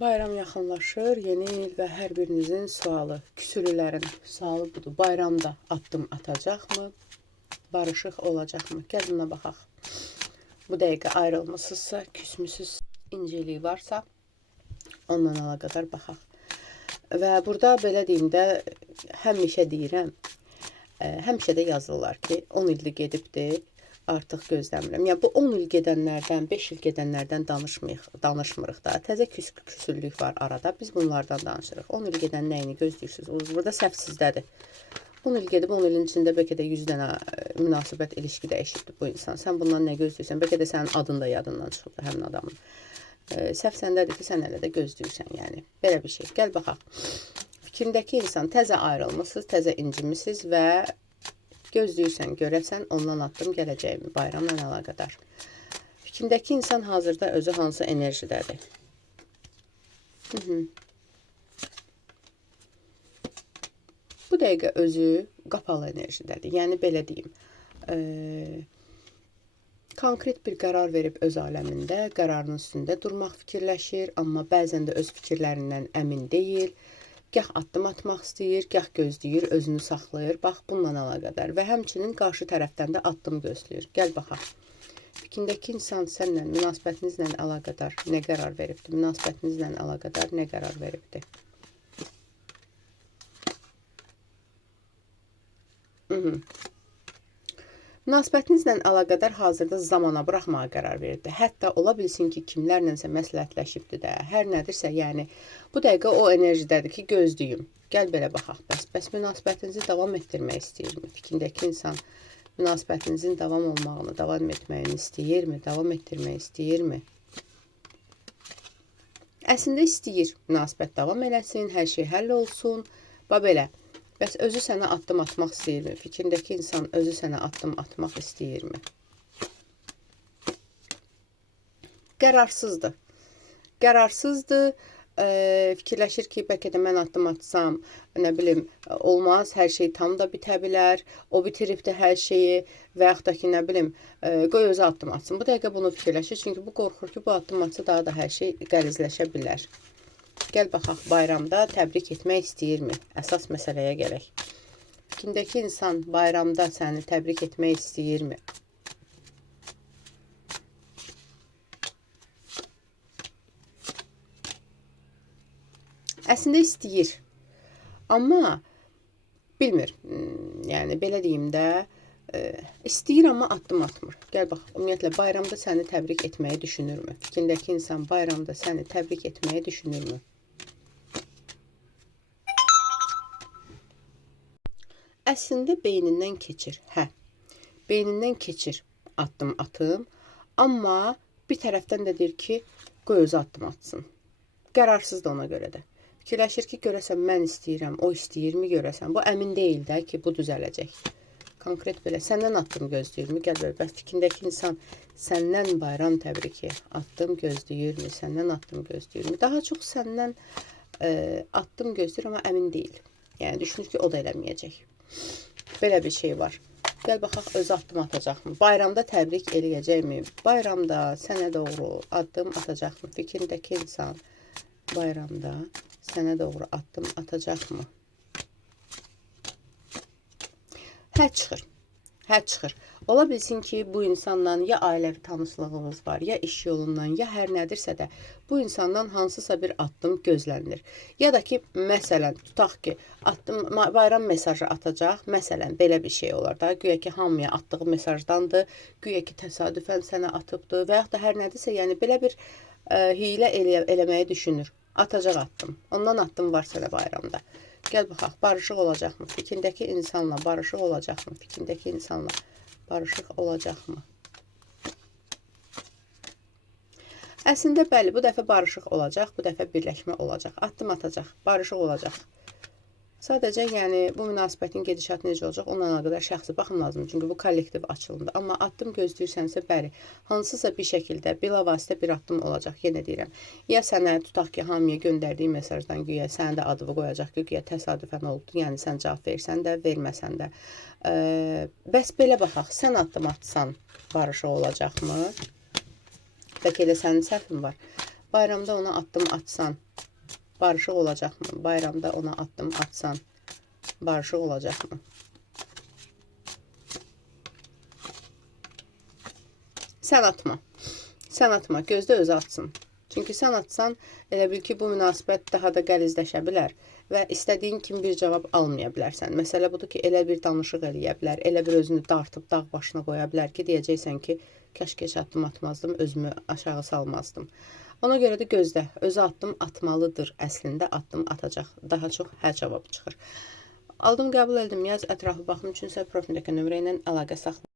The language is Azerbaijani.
Bayram yaxınlaşır, yeni il və hər birinizin sualı, küsülülərin sualı budur. Bayramda addım atacaqmı, barışıq olacaqmı? Gəl buna baxaq. Bu dəqiqə ayrılmısınızsa, küsmüsüz, inceliyi varsa, ondan əlaqədar baxaq. Və burada belə deyim də, həmişə deyirəm, həmişə də yazırlar ki, 10 ildir gedibdir, artıq gözləmirəm. Yəni, bu 10 il gedənlərdən, 5 il gedənlərdən danışmırıq da. Təzə küsüllük var arada, biz bunlardan danışırıq. 10 il gedən nəyini gözləyirsiniz? Burada səhv sizdədir. 10 il gedib, 10 ilin içində bəlkə də 100 dənə münasibət, ilişki dəyişibdir bu insan. Sən bundan nə gözləyirsən? Bəlkə də sənin adın da yadından çıxıb həmin adamın. Səhv səndədir ki, sən hələ də gözləyirsən, yəni. Belə bir şey. Gəl baxaq. Fikrindəki insan təzə ayrılmışsınız, təzə incimisiniz və gözləyirsən, görəsən, ondan addım gələcəkmi bayramla əlaqədar. Fikrindəki insan hazırda özü hansı enerjidədir? Bu dəqiqə özü qapalı enerjidədir. Yəni, belə deyim, konkret bir qərar verib öz aləmində, qərarının üstündə durmaq fikirləşir, amma bəzən də öz fikirlərindən əmin deyil. Gah addım atmaq istəyir, gah gözləyir, özünü saxlayır. Bax, bununla əlaqədar. Və həmçinin qarşı tərəfdən də addım gözləyir. Gəl baxaq. Fikrindəki insan sənlə, münasibətinizlə əlaqədar nə qərar veribdir? Münasibətinizlə əlaqədar nə qərar veribdir? Münasibətinizlə əlaqədar hazırda zamana buraxmağa qərar verdi. Hətta ola bilsin ki, kimlərlənsə məsləhətləşibdir də, hər nədirsə, yəni bu dəqiqə o enerjidədir ki, gözləyim. Gəl belə baxaq, bəs münasibətinizi davam etdirmək istəyirmi? Fikrindəki insan münasibətinizin davam olmağını, davam etməyini istəyirmi? Davam etdirmək istəyirmi? Əslində istəyir, münasibət davam eləsin, hər şey həll olsun, belə. Bəs özü sənə addım atmaq istəyirmi? Fikrindəki insan özü sənə addım atmaq istəyirmi? Qərarsızdır. Qərarsızdır. Fikirləşir ki, bəlkə də mən addım atsam, nə bilim, olmaz, hər şey tam da bitə bilər, o bitiribdir hər şeyi və yaxud da ki, nə bilim, qoy özü addım atsın. Bu dəqiqə bunu fikirləşir, çünki bu qorxur ki, bu addım atsa daha da hər şey qəlizləşə bilər. Gəl baxaq, bayramda təbrik etmək istəyirmi? Əsas məsələyə gələk. Fikrindəki insan bayramda səni təbrik etmək istəyirmi? Əslində istəyir. Amma bilmir. Yəni, belə deyim də, istəyir, amma addım atmır. Gəl bax, ümumiyyətlə, bayramda səni təbrik etməyi düşünürmü? Fikrindəki insan bayramda səni təbrik etməyi düşünürmü? Əslində, beynindən keçir. Beynindən keçir addım atım. Amma bir tərəfdən də deyir ki, qoy özü addım atsın. Qərarsız da ona görə də. Fikirləşir ki, görəsən mən istəyirəm, o istəyirmi görəsən? Bu əmin deyil də ki, bu düzələcək. Konkret belə, səndən addım gözləyirmi? Gəl belə, bəs fikrindəki insan səndən bayram təbriki addım gözləyirmi? Səndən addım gözləyirmi? Daha çox səndən addım gözləyir, amma əmin deyil. Yəni, düşünür ki, o da eləməyəcək. Belə bir şey var. Gəl baxaq, özü addım atacaqmı? Bayramda təbrik eləyəcəkmi? Bayramda sənə doğru addım atacaqmı? Fikrindəki insan bayramda sənə doğru addım atacaqmı? Hə çıxır. Ola bilsin ki, bu insandan ya ailəvi tanışlığınız var, ya iş yolundan, ya hər nədirsə də bu insandan hansısa bir addım gözlənilir. Ya da ki, məsələn, tutaq ki, bayram mesajı atacaq, məsələn, belə bir şey olar da, güya ki, hamıya atdığı mesajdandır, güya ki, təsadüfən sənə atıbdır və yaxud da hər nədirsə, yəni belə bir hiylə eləməyi düşünür. Atacaq addım. Ondan addım var sənə bayramda. Gəl baxaq, barışıq olacaqmı? Fikrindəki insanla barışıq olacaqmı? Fikrindəki insanla barışıq olacaqmı? Əslində, bəli, bu dəfə barışıq olacaq, bu dəfə birləşmə olacaq. Addım atacaq, barışıq olacaq. Sadəcə, yəni, bu münasibətin gedişatı necə olacaq, onunla qədər şəxsi baxım lazımdır. Çünki bu kollektiv açılımdır. Amma addım gözləyirsənsə, bəli, hansısa bir şəkildə bilavasitə bir addım olacaq. Yenə deyirəm, ya sənə tutaq ki, hamıya göndərdiyi mesajdan güya sənə də adını qoyacaq ki, güya təsadüfən oldu. Yəni, sən cavab versən də, verməsən də. Bəs belə baxaq, sən addım atsan barışıq olacaqmı? Bəlkə elə sənin səhvin var. Bayramda ona addım atsan barışıq olacaqmı? Bayramda ona addım atsan barışıq olacaqmı? Sən atma. Sən atma. Gözdə özü atsın. Çünki sən atsan, elə bil ki, bu münasibət daha da qəlizləşə bilər və istədiyin kimi bir cavab almaya bilərsən. Məsələ budur ki, elə bir danışıq eləyə bilər, elə bir özünü dartıb dağ başına qoya bilər ki, deyəcəksən ki, kəşke addım atmazdım, özümü aşağı salmazdım. Ona görə də gözlə, özü addım atmalıdır əslində, addım atacaq. Daha çox hə cavabı çıxır. Aldım, qəbul etdim, yaz, ətrafı baxım üçünsə profildəki nömrə ilə əlaqə saxla.